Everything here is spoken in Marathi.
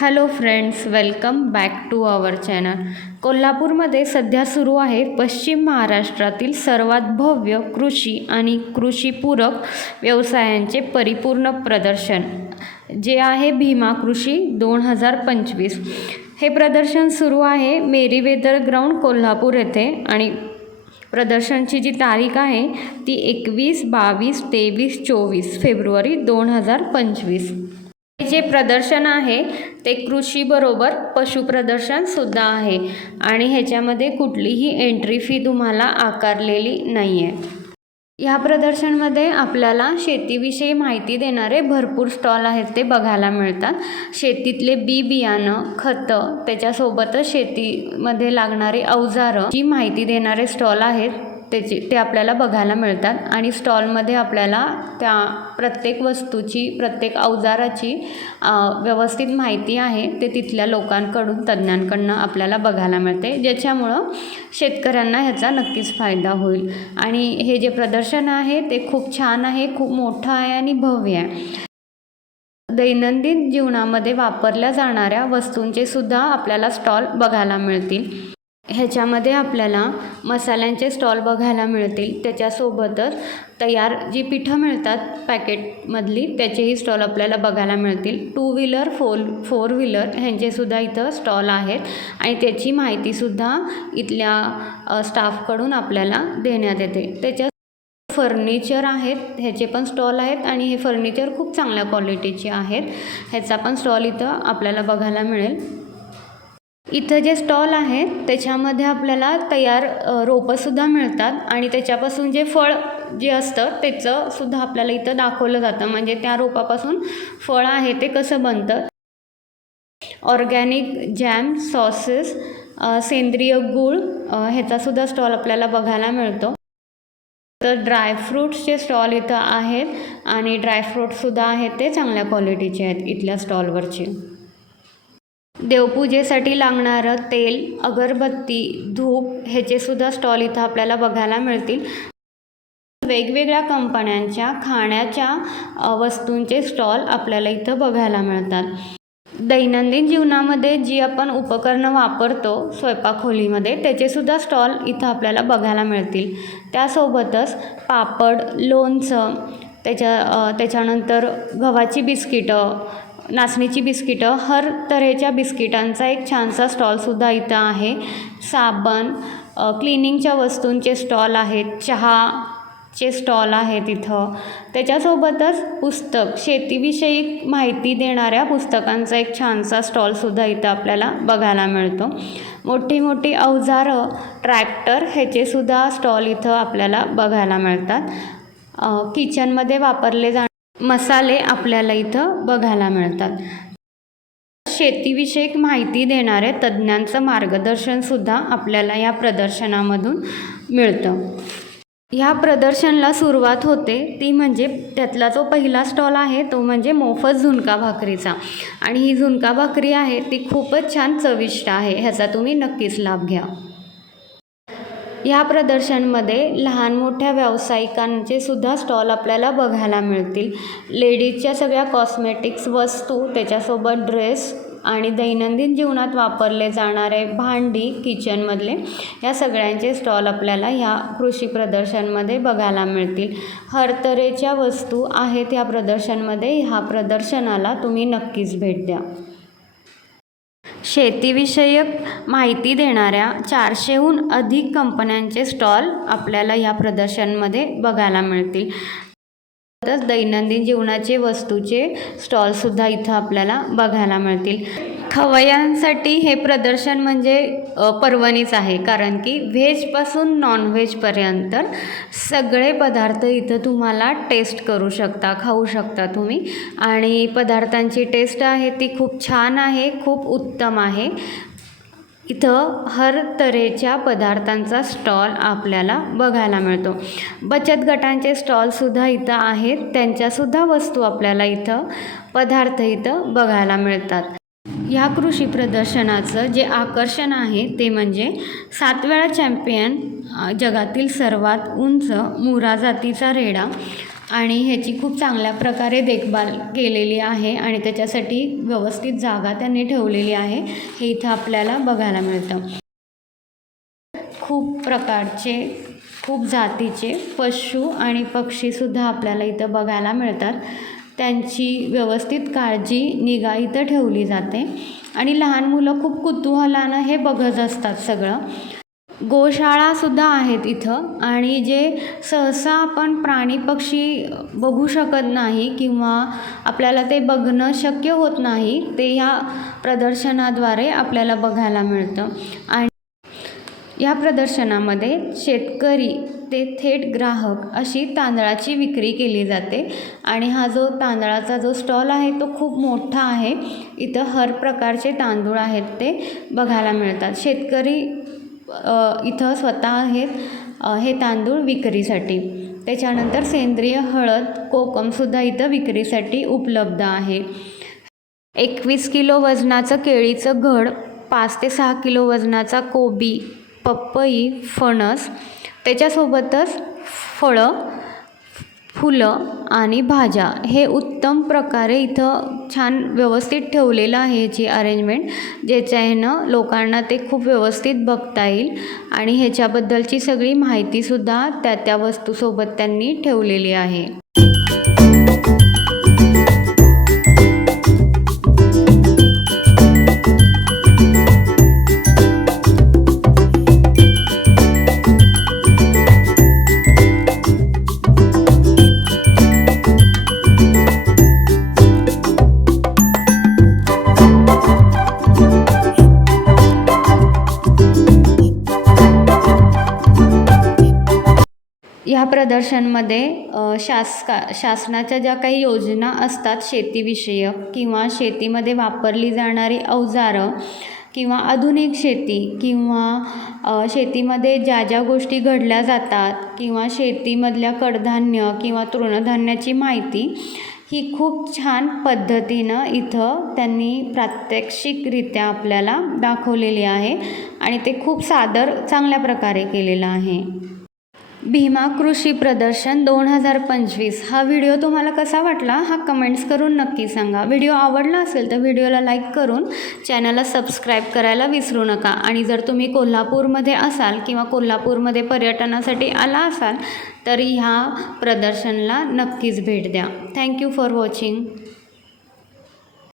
Hello friends welcome back to our channel कोल्हापूरमध्ये सध्या सुरू आहे पश्चिम महाराष्ट्रातील सर्वात भव्य कृषी आणि कृषीपूरक व्यवसायांचे परिपूर्ण प्रदर्शन. जे आहे भीमा कृषी दोन हजार पंचवीस. हे प्रदर्शन सुरू आहे मेरी वेदर ग्राउंड कोल्हापूर येथे आणि प्रदर्शनची जी तारीख आहे ती एकवीस बावीस तेवीस चोवीस फेब्रुवारी दोन हजार पंचवीस. हे जे प्रदर्शन आहे ते कृषीबरोबर पशुप्रदर्शनसुद्धा आहे आणि ह्याच्यामध्ये कुठलीही एंट्री फी तुम्हाला आकारलेली नाही आहे ह्या प्रदर्शनमध्ये आपल्याला शेतीविषयी माहिती देणारे भरपूर स्टॉल आहेत ते बघायला मिळतात. शेतीतले बी बियाणं खतं त्याच्यासोबतच शेतीमध्ये लागणारी अवजारं जी माहिती देणारे स्टॉल आहेत त्याची ते आपल्याला बघायला मिळतात. आणि स्टॉलमध्ये आपल्याला त्या प्रत्येक वस्तूची प्रत्येक अवजाराची व्यवस्थित माहिती आहे. ते तिथल्या लोकांकडून तज्ज्ञांकडनं आपल्याला बघायला मिळते. ज्याच्यामुळं शेतकऱ्यांना ह्याचा नक्कीच फायदा होईल. आणि हे जे प्रदर्शन आहे ते खूप छान आहे खूप मोठं आहे आणि भव्य आहे. दैनंदिन जीवनामध्ये वापरल्या जाणाऱ्या वस्तूंचे सुद्धा आपल्याला स्टॉल बघायला मिळतील. ह्याच्यामध्ये आपल्याला मसाल्यांचे स्टॉल बघायला मिळतील. त्याच्यासोबतच तयार जी पिठं मिळतात पॅकेटमधली त्याचेही स्टॉल आपल्याला बघायला मिळतील. Two wheeler four four wheeler ह्यांचेसुद्धा इथं स्टॉल आहेत. आणि त्याची माहितीसुद्धा इथल्या स्टाफकडून आपल्याला देण्यात येते. त्याच्या फर्निचर आहेत ह्याचे पण स्टॉल आहेत आणि हे फर्निचर खूप चांगल्या क्वालिटीचे आहेत. ह्याचा पण स्टॉल इथं आपल्याला बघायला मिळेल. इथं जे स्टॉल आहेत त्याच्यामध्ये आपल्याला तयार रोपंसुद्धा मिळतात आणि त्याच्यापासून जे फळ जे असतं त्याचं सुद्धा आपल्याला इथं दाखवलं जातं. म्हणजे त्या रोपापासून फळ आहे ते कसं बनतं? ऑर्गॅनिक जॅम सॉसेस सेंद्रिय गूळ ह्याचासुद्धा स्टॉल आपल्याला बघायला मिळतो. तर ड्रायफ्रूट्सचे स्टॉल इथं आहेत आणि ड्रायफ्रूटसुद्धा आहेत ते चांगल्या क्वालिटीचे आहेत इथल्या स्टॉलवरचे. देवपूजेसाठी लागणारं तेल अगरबत्ती धूप ह्याचेसुद्धा स्टॉल इथं आपल्याला बघायला मिळतील. वेगवेगळ्या कंपन्यांच्या खाण्याच्या वस्तूंचे स्टॉल आपल्याला इथं बघायला मिळतात. दैनंदिन जीवनामध्ये जी आपण उपकरणं वापरतो स्वयंपाकखोलीमध्ये त्याचेसुद्धा स्टॉल इथं आपल्याला बघायला मिळतील. त्यासोबतच पापड लोणचं त्याच्या त्याच्यानंतर गव्हाची बिस्किटं नाचणीची बिस्किटं हर तऱ्हेच्या बिस्किटांचा एक छानसा स्टॉलसुद्धा इथं आहे. साबण क्लिनिंगच्या वस्तूंचे स्टॉल आहेत चहाचे स्टॉल आहेत इथं. त्याच्यासोबतच पुस्तक शेतीविषयी माहिती देणाऱ्या पुस्तकांचा एक छानसा स्टॉलसुद्धा इथं आपल्याला बघायला मिळतो. मोठी मोठी अवजारं ट्रॅक्टर ह्याचेसुद्धा स्टॉल इथं आपल्याला बघायला मिळतात. किचनमध्ये वापरले जाणारे मसाले आपल्याला इथं बघायला मिळतात. शेतीविषयक माहिती देणारे तज्ज्ञांचं मार्गदर्शनसुद्धा आपल्याला या प्रदर्शनामधून मिळतं. ह्या प्रदर्शनला सुरुवात होते ती म्हणजे त्यातला जो पहिला स्टॉल आहे तो म्हणजे मोफत झुणका भाकरीचा. आणि ही झुणका भाकरी आहे ती खूपच छान चविष्ट आहे ह्याचा तुम्ही नक्कीच लाभ घ्या. या प्रदर्शनमध्ये लहान मोठ्या व्यावसायिकांचे सुद्धा स्टॉल आपल्याला बघायला मिळतील. लेडीजच्या सगळ्या कॉस्मेटिक्स वस्तू त्याच्यासोबत ड्रेस आणि दैनंदिन जीवनात वापरले जाणारे भांडी किचनमधले या सगळ्यांचे स्टॉल आपल्याला ह्या कृषी प्रदर्शनमध्ये बघायला मिळतील. हर तऱ्हेच्या वस्तू आहेत या प्रदर्शनमध्ये. ह्या प्रदर्शनाला तुम्ही नक्कीच भेट द्या. शेतीविषयक माहिती देणाऱ्या चारशेहून अधिक कंपन्यांचे स्टॉल आपल्याला या प्रदर्शनमध्ये बघायला मिळतील. तसंच दैनंदिन जीवनाचे वस्तूचे स्टॉलसुद्धा इथं आपल्याला बघायला मिळतील. खवयांसाठी हे प्रदर्शन म्हणजे पर्वणीच आहे. कारण की व्हेजपासून नॉनव्हेजपर्यंत सगळे पदार्थ इथं तुम्हाला टेस्ट करू शकता खाऊ शकता तुम्ही. आणि पदार्थांची टेस्ट आहे ती खूप छान आहे खूप उत्तम आहे. इथं हर तऱ्हेच्या पदार्थांचा स्टॉल आपल्याला बघायला मिळतो. बचत गटांचे स्टॉलसुद्धा इथं आहेत. त्यांच्यासुद्धा वस्तू आपल्याला इथं पदार्थ इथं बघायला मिळतात. ह्या कृषी प्रदर्शनाचं जे आकर्षण आहे ते म्हणजे सात वेळा चॅम्पियन जगातील सर्वात उंच मुरा जातीचा रेडा आणि ह्याची खूप चांगल्या प्रकारे देखभाल केलेली आहे आणि त्याच्यासाठी व्यवस्थित जागा त्यांनी ठेवलेली आहे. हे इथं आपल्याला बघायला मिळतं. खूप प्रकारचे खूप जातीचे पशु आणि पक्षीसुद्धा आपल्याला इथं बघायला मिळतात. त्यांची व्यवस्थित काळजी निगा इथं ठेवली जाते. आणि लहान मुलं खूप कुतूहलानं हे बघत असतात सगळं. गोशाळासुद्धा आहेत इथं. आणि जे सहसा आपण प्राणी पक्षी बघू शकत नाही किंवा आपल्याला ते बघणं शक्य होत नाही ते ह्या प्रदर्शनाद्वारे आपल्याला बघायला मिळतं. आणि या प्रदर्शनामध्ये शेतकरी ते थेट ग्राहक अशी तांदळाची विक्री केली जाते. आणि हा जो तांदळाचा जो स्टॉल आहे तो खूप मोठा आहे. इथं हर प्रकारचे तांदूळ आहेत ते बघायला मिळतात. शेतकरी इथं स्वतः आहेत हे तांदूळ विक्रीसाठी. त्याच्यानंतर सेंद्रिय हळद कोकमसुद्धा इथं विक्रीसाठी उपलब्ध आहे. एकवीस किलो वजनाचं केळीचं घड पाच ते सहा किलो वजनाचा कोबी पपई फणस त्याच्यासोबतच फळं फुलं आणि भाज्या हे उत्तम प्रकारे इथं छान व्यवस्थित ठेवलेलं आहे ह्याची अरेंजमेंट ज्याच्यानं लोकांना ते खूप व्यवस्थित बघता येईल. आणि ह्याच्याबद्दलची सगळी माहितीसुद्धा त्या त्या वस्तूसोबत त्यांनी ठेवलेली आहे. प्रदर्शनमध्ये शासका शासनाच्या ज्या काही योजना असतात शेतीविषयक किंवा शेतीमध्ये वापरली जाणारी अवजारं किंवा आधुनिक शेती किंवा शेतीमध्ये ज्या ज्या गोष्टी घडल्या जातात किंवा शेतीमधल्या कडधान्य किंवा तृणधान्याची माहिती ही खूप छान पद्धतीनं इथं त्यांनी प्रात्यक्षिकरित्या आपल्याला दाखवलेली आहे आणि ते खूप सादर चांगल्या प्रकारे केलेलं आहे. भीमा कृषी प्रदर्शन दोन हजार पंचवीस. हा व्हिडिओ तुम्हाला कसा वाटला हा कमेंट्स करून नक्की सांगा. व्हिडिओ आवडला असेल तर व्हिडिओला लाईक करून चॅनलला सबस्क्राईब करायला विसरू नका. आणि जर तुम्ही कोल्हापूरमध्ये असाल किंवा कोल्हापूरमध्ये पर्यटनासाठी आला असाल तर ह्या प्रदर्शनला नक्कीच भेट द्या. Thank you for watching